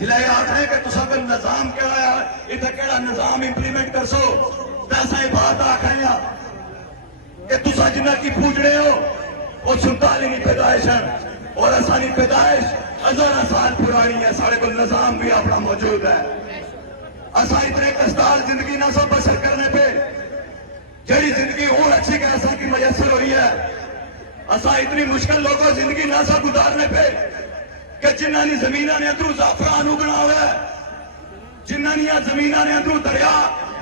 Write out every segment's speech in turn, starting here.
ضلع آخ ہے کہ تصا کوئی نظام کہڑا ہے اتنے کہڑا نظام امپلیمنٹ کر سو ایسا ہی بات آخ ہے کہ تصا جنہ کی پوجڑے ہو وہ 47 پیدائش ہے اور اسانی پیدائش ہزارہ سال پرانی ہے. سارے کو نظام بھی اپنا موجود ہے. اسا اتنے کشدار زندگی نہ سو بسر کرنے پہ جڑی زندگی اور اچھی کہ ایسا کی میسر ہوئی ہے. اسا اتنی مشکل لوگوں زندگی نہ سا گزارنے پہ کہ جنہ نے زمینہ نے اندروں زعفران اگنا ہوا ہے, جنہ نے زمینہ نے اندروں دریا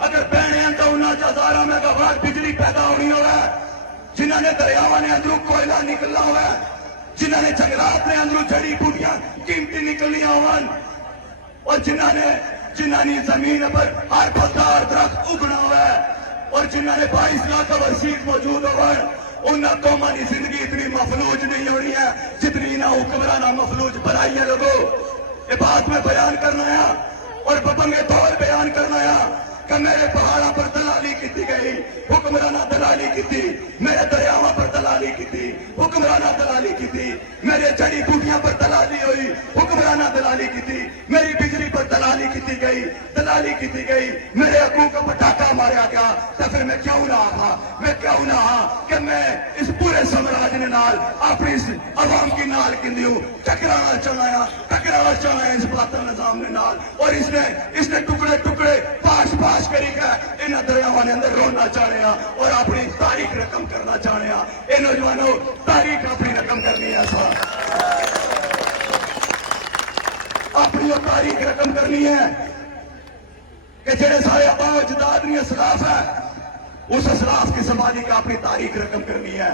اگر بہنے ہیں تو انہاں 1000 میگا واٹ بجلی پیدا ہونی ہوا ہے, جنہ نے دریاواں نے اندروں کوئلہ نکلنا ہوا ہے, جنہ نے جنگلات نے اندروں جڑی بوٹیاں قیمتی نکلنی ہوا, اور جنہ نے زمین پر ہر پھلدار درخت اگنا ہوا ہے, اور جنہ نے 22 لاکھ ورسیز موجود ہوا ہے, انہاں قوماں کی زندگی اتنی مفلوج نہیں ہونی ہے جتنی انہاں حکمرانہ مفلوج بنائی ہے. لوگوں یہ بات میں بیان کرنا ہے اور ببنگے طور بیان کرنا ہے کہ میرے پہاڑوں پر دلالی کی گئی, حکمرانہ دلالی کی, میرے دریاواں پر دلالی کی, حکمرانہ دلالی کی, میرے جڑی بوٹیاں پر دلالی ہوئی, حکمرانہ دلالی کی, میری بجلی پر دلالی کی گئی, دلالی کی گئی, میرے حقوق کا پٹاخہ مارا گیا. تو پھر میں کیوں نہ کہ میں اس پورے سمراج نے نال اپنی عوام کی نال کندیوں ٹکرانا چاہنا ہے اس باطل نظام نے نال, اور اس نے ٹکڑے پاش کری کہ انہاں دریاواں نے اندر رونا چاہنے ہیں اور اپنی تاریخ رقم کرنا چاہنے ہیں. اے نوجوانوں تاریخ اپنی رقم کرنی ہے, اپنی تاریخ رقم کرنی ہے کہ جڑے سارے آبا و اجداد نے اسلاف ہے اس اسلاف کی سنبھالی کا اپنی تاریخ رقم کرنی ہے.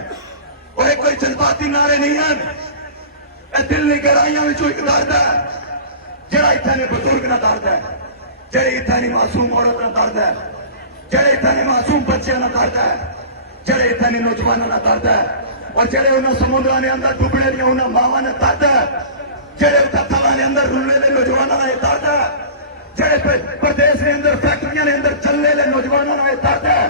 اور ایک کوئی جذباتی نعرے نہیں ہیں, اے دل نے گہرائیاں وچوں ایک درد ہے جڑا اتنے نے بزرگ نہ درد ہے, جڑے اتنے نے معصوم عورت نہ درد ہے, جڑے اتنے نے معصوم بچے نہ درد ہے, جڑے اتنے نے نوجوانوں نہ درد ہے, اور جڑے انہاں سمندراں نے اندر ڈوبنے دیا انہاں ماواں نے درد ہے, جڑے تھلاں نے اندر رلنے دے نوجوانوں نے درد ہے, جڑے پردیس نے اندر فیکٹریاں نے اندر چلنے لے نوجوانوں نے درد ہے.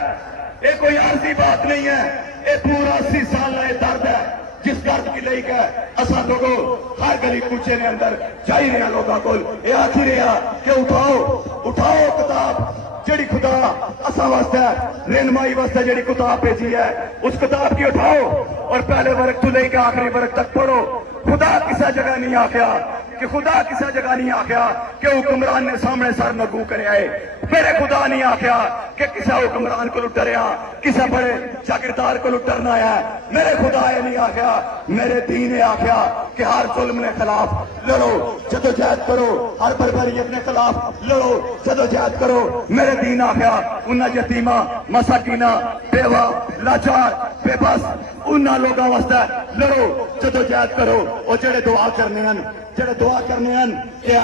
یہ کوئی عارضی بات نہیں ہے, یہ پورا 80 سال کا درد ہے جس درد کی لئی کہ اساں لوگوں ہر گلی کوچے نے اندر جائی رہے ہیں لوگوں کو یہ آکھی رہے ہیں کہ اٹھاؤ کتاب جڑی خدا اساں واسطے رہنمائی واسطے جڑی کتاب بھیجی ہے اس کتاب کی اٹھاؤ اور پہلے ورق تو لے کے آخری ورق تک پڑھو. خدا کسی جگہ نہیں آخیا کہ حکمران نے سامنے سر نگو کرے آئے. میرے خدا نہیں آخیا کہ کسی حکمران کو ڈریا کسی بڑے شاگردار کو ڈرنا ہے. میرے خدا یہ نہیں آخیا, میرے دین نے آخیا کہ ہر ظلم نے خلاف لڑو, جدوجہد کرو, ہر بربریت نے خلاف لڑو, جدوجہد کرو. میرے دین آخیا انہاں یتیماں مساکیناں بیوہ لاچار بے بس انہاں لوگاں واسطے لڑو, جدوجہد کرو. اور جڑے دعا کرنے ہیں اے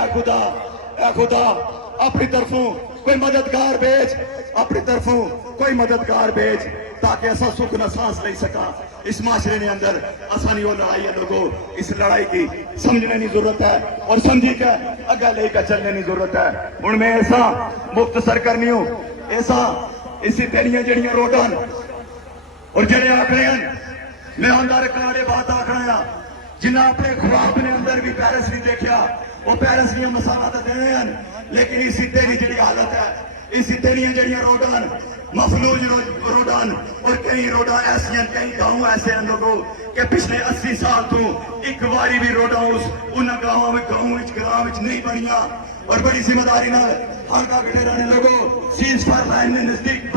خدا اپنی طرفوں کوئی مددگار بھیج, اپنی طرفوں کوئی مددگار بھیج تاکہ ایسا سکھ نہ سانس لے سکا. اس معاشرے نے اندر آسانی اور لڑائی ہے. لوگوں اس لڑائی کی سمجھنے کی ضرورت ہے اور سمجھی کے اگا لے کر چلنے کی ضرورت ہے. ہوں میں ایسا مختصر کرنی ہوں اسی تیریاں جڑیاں روڈاں اور جڑے آکڑے ہیں میں اندر کاڑے بات آکڑا جنہیں اپنے خواب نے اندر بھی پیرس نہیں دیکھا وہ پیرس دیا مسالہ تو دینے ہیں, لیکن اسی تیری جڑی حالت ہے اسی تیریاں جڑیاں روڈاں مفلوج روڈاں اور کئی روڈاں ایسی ہیں, کئی گاؤں ایسے ہیں لوگوں کہ پچھلے 80 سال تو ایک باری بھی روڈاں ان گاؤں نہیں بنیاں. اور بڑی ذمہ داری نال ہر کا کٹے رہنے لوگوں سیز فار لائن نے نزدیک